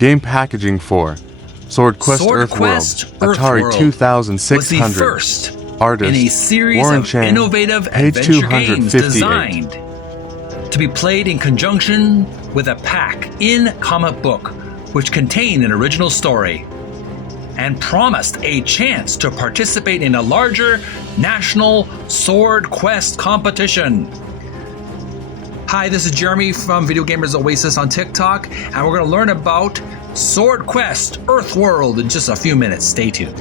Game packaging for SwordQuest SwordQuest EarthWorld, Atari EarthWorld 2600. was the first Artist, in a series Warren of Chang, innovative page adventure games 258. designed to be played in conjunction with a pack-in comic book which contained an original story and promised a chance to participate in a larger national SwordQuest competition. Hi, this is Jeremy from Video Gamers Oasis on TikTok, and we're going to learn about SwordQuest EarthWorld in just a few minutes. Stay tuned.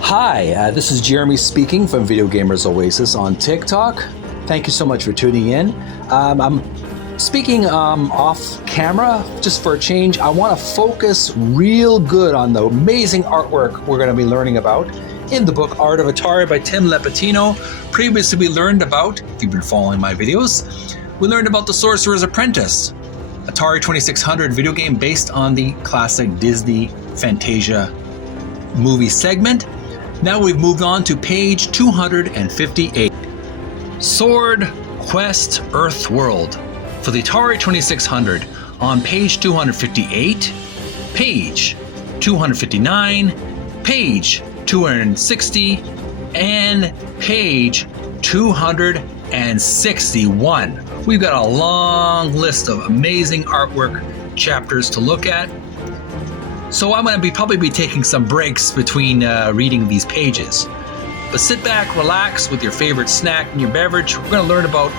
Hi, this is Jeremy speaking from Video Gamers Oasis on TikTok. Thank you so much for tuning in. I'm speaking off camera just for a change. I want to focus real good on the amazing artwork we're going to be learning about in the book Art of Atari by Tim Lapetino. Previously we learned about, if you've been following my videos, we learned about The Sorcerer's Apprentice, Atari 2600 video game based on the classic Disney Fantasia movie segment. Now we've moved on to page 258. SwordQuest EarthWorld for the Atari 2600 on page 258, page 259, page 260, and page 261. We've got a long list of amazing artwork chapters to look at. So I'm going to probably be taking some breaks between reading these pages. But sit back, relax with your favorite snack and your beverage. We're going to learn about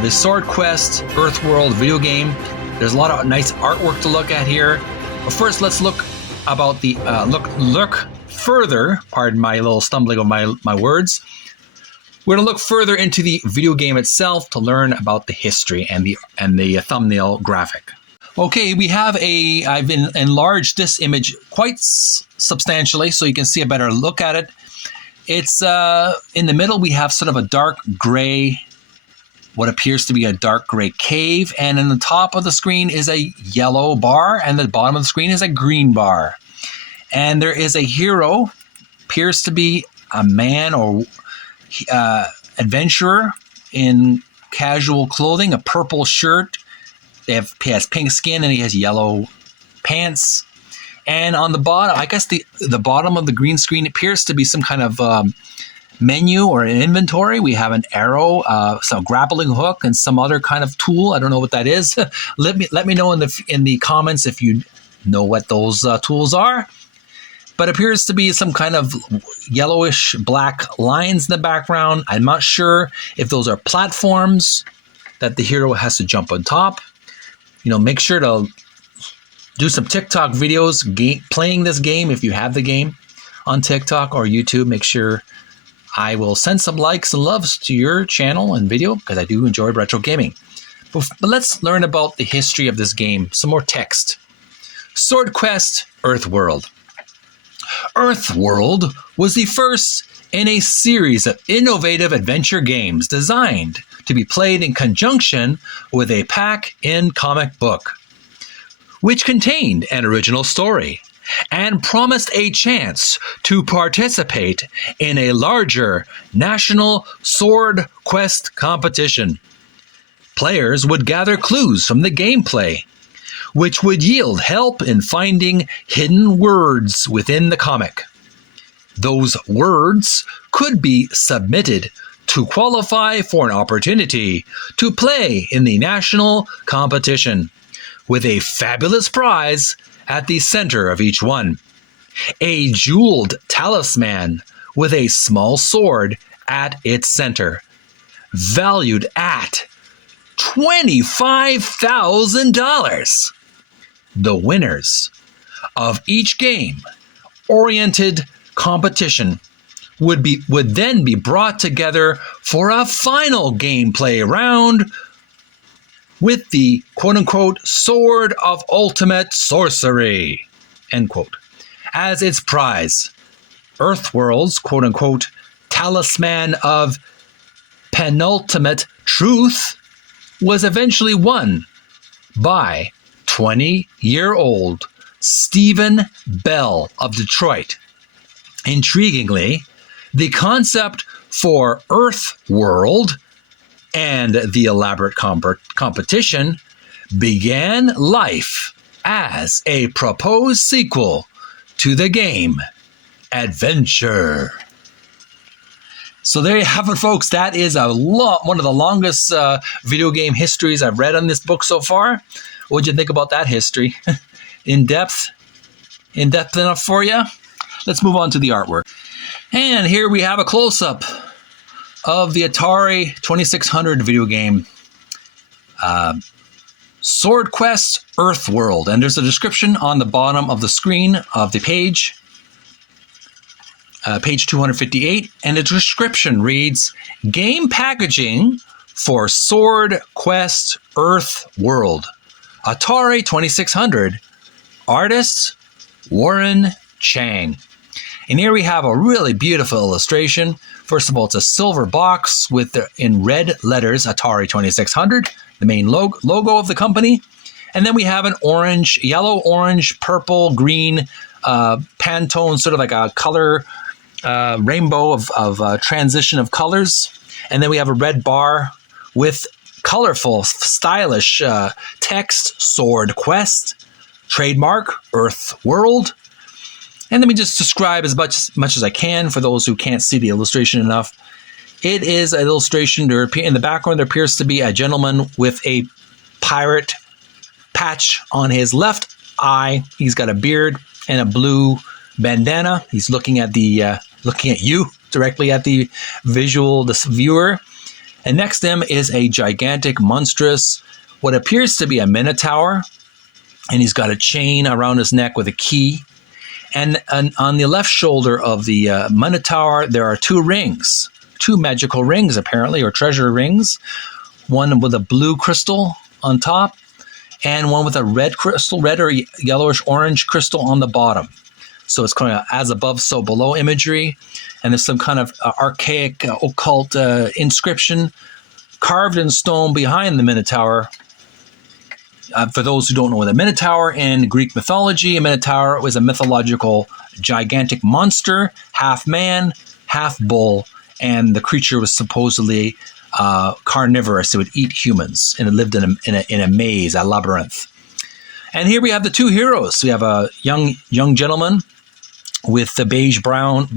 the SwordQuest EarthWorld video game. There's a lot of nice artwork to look at here. But first, let's look about the look further. Pardon my little stumbling of my words. We're going to look further into the video game itself to learn about the history and the thumbnail graphic. Okay, I've enlarged this image quite substantially so you can see a better look at it. It's in the middle, we have sort of a dark gray, what appears to be a dark gray cave. And in the top of the screen is a yellow bar, and the bottom of the screen is a green bar. And there is a hero, appears to be a man or adventurer in casual clothing, a purple shirt. He has pink skin and he has yellow pants. And on the bottom, I guess the bottom of the green screen appears to be some kind of menu or an inventory. We have an arrow, some grappling hook, and some other kind of tool. I don't know what that is. Let me know in the comments if you know what those tools are. But appears to be some kind of yellowish black lines in the background. I'm not sure if those are platforms that the hero has to jump on top. Make sure to do some TikTok videos playing this game if you have the game on TikTok or YouTube. Make sure I will send some likes and loves to your channel and video because I do enjoy retro gaming. But let's learn about the history of this game. Some more text. SwordQuest EarthWorld. EarthWorld was the first in a series of innovative adventure games designed to be played in conjunction with a pack-in comic book, which contained an original story and promised a chance to participate in a larger national SwordQuest competition. Players would gather clues from the gameplay, which would yield help in finding hidden words within the comic. Those words could be submitted to qualify for an opportunity to play in the national competition, with a fabulous prize at the center of each one. A jeweled talisman with a small sword at its center, valued at $25,000. The winners of each game-oriented competition would then be brought together for a final gameplay round with the quote-unquote Sword of Ultimate Sorcery, end quote, as its prize. EarthWorld's quote-unquote Talisman of Penultimate Truth was eventually won by 20-year-old Stephen Bell of Detroit. Intriguingly, the concept for EarthWorld and the elaborate competition began life as a proposed sequel to the game Adventure. So there you have it, folks. That is one of the longest video game histories I've read on this book so far. What'd you think about that history? In depth enough for you? Let's move on to the artwork. And here we have a close-up of the Atari 2600 video game, SwordQuest EarthWorld. And there's a description on the bottom of the screen of the page, page 258. And the description reads, game packaging for SwordQuest EarthWorld, Atari 2600, artist Warren Chang. And here we have a really beautiful illustration. First of all, it's a silver box with, in red letters, Atari 2600, the main logo of the company. And then we have an orange, yellow, orange, purple, green Pantone, sort of like a color rainbow of transition of colors. And then we have a red bar with colorful, stylish text, SwordQuest, trademark, EarthWorld. And let me just describe as much as I can for those who can't see the illustration enough. It is an illustration. In the background, there appears to be a gentleman with a pirate patch on his left eye. He's got a beard and a blue bandana. He's looking at you, directly at the viewer. And next to him is a gigantic, monstrous, what appears to be a minotaur. And he's got a chain around his neck with a key. And on the left shoulder of the Minotaur, there are two rings, two magical rings, apparently, or treasure rings. One with a blue crystal on top, and one with a red crystal, red or yellowish orange crystal on the bottom. So it's kind of as above, so below imagery. And there's some kind of archaic, occult inscription carved in stone behind the Minotaur. For those who don't know what a Minotaur in Greek mythology, a Minotaur was a mythological gigantic monster, half man, half bull, and the creature was supposedly carnivorous. It would eat humans, and it lived in a maze, a labyrinth. And here we have the two heroes. We have a young gentleman with the beige brown,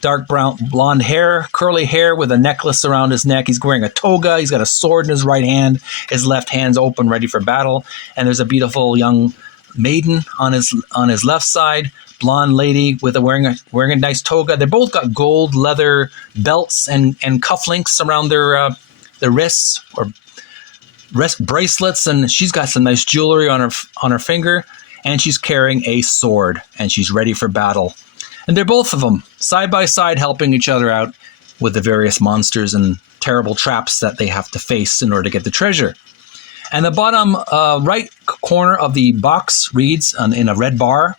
dark brown blonde hair, curly hair with a necklace around his neck. He's wearing a toga. He's got a sword in his right hand. His left hand's open, ready for battle. And there's a beautiful young maiden on his left side, blonde lady with wearing a nice toga. They both got gold leather belts and cufflinks around their wrists, or wrist bracelets, and she's got some nice jewelry on her finger, and she's carrying a sword, and she's ready for battle. And they're both of them side by side helping each other out with the various monsters and terrible traps that they have to face in order to get the treasure. And the bottom right corner of the box reads in a red bar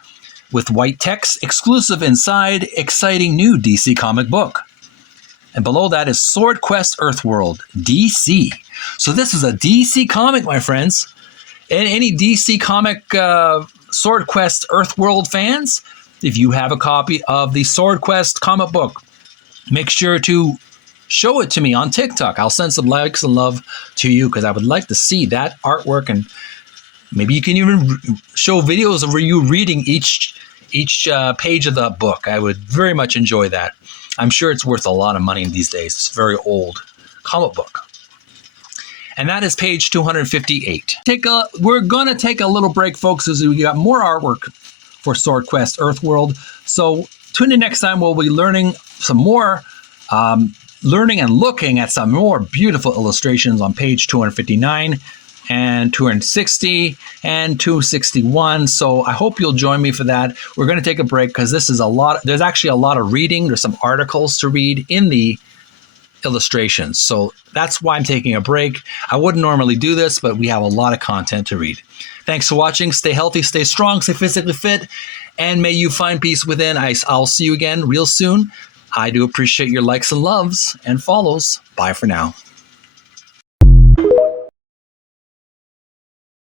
with white text, exclusive inside, exciting new DC comic book. And below that is SwordQuest EarthWorld, DC. So this is a DC comic, my friends. And any DC comic SwordQuest EarthWorld fans, if you have a copy of the SwordQuest comic book, make sure to show it to me on TikTok. I'll send some likes and love to you because I would like to see that artwork, and maybe you can even show videos of you reading each page of the book. I would very much enjoy that. I'm sure it's worth a lot of money these days. It's a very old comic book. And that is page 258. We're going to take a little break, folks, as we got more artwork for SwordQuest EarthWorld. So tune in next time. We'll be learning some more, learning and looking at some more beautiful illustrations on page 259 and 260 and 261. So I hope you'll join me for that. We're going to take a break because this is there's actually a lot of reading. There's some articles to read in the illustrations. So that's why I'm taking a break. I wouldn't normally do this, but we have a lot of content to read. Thanks for watching. Stay healthy, stay strong, stay physically fit, and may you find peace within. I'll see you again real soon. I do appreciate your likes and loves and follows. Bye for now.